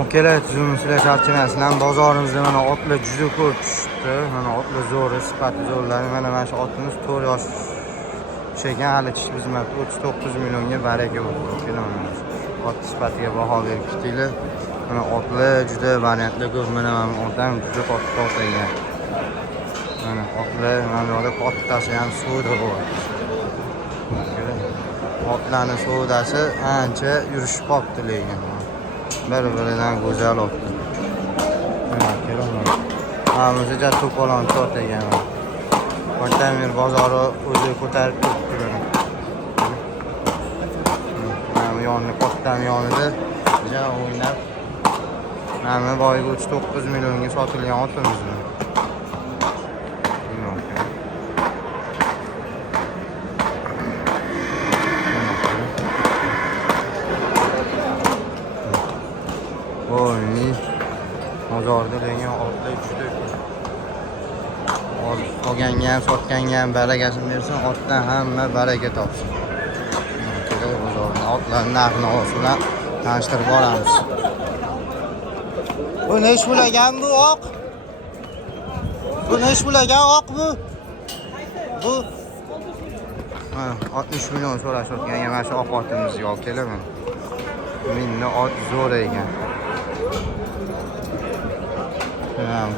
Okeylar, tuzumizlar charchamasizlar. Bozorimizda mana otlar juda ko'p tushibdi. Mana otlar zo'ri, sifati zo'rlar. Mana shu otimiz 4 yosh chegan, hali tish bizmabdi. 39 millionga baraka bo'ldi. Okeylar, mana ot sifatiga baho berib ketinglar. Mana otlar juda variantli ko'p. Mana otam juda katta ot ekan. Mana otlar mana yoqda kattasi ham suvda bor. Otlarning savdosi ancha yurishib qolibdi lekin. Bir-biridan go'zal otdi. Mana keling. Hammaga to'polon tot ekan. Kontainer bozori o'zi ko'tarib turibdi. Mana yonni katta yonida ja o'ynab. Mana boyiga 39 millionga sotilgan otimiz. Bozorda degan otlar juda ko'p. Olganga ham, sotganga ham barakasini bersin, otdan hamma baraka topsin. Kerak bozorda otlarning narxini olsinlar, tanishtirib boramiz. Bu nech bo'lagan bu oq? Bu nech bo'lagan oq bu? Bu 60 million so'rashayotgan mana shu oq otimizga olib kelaman. Minni ot zo'r ekan.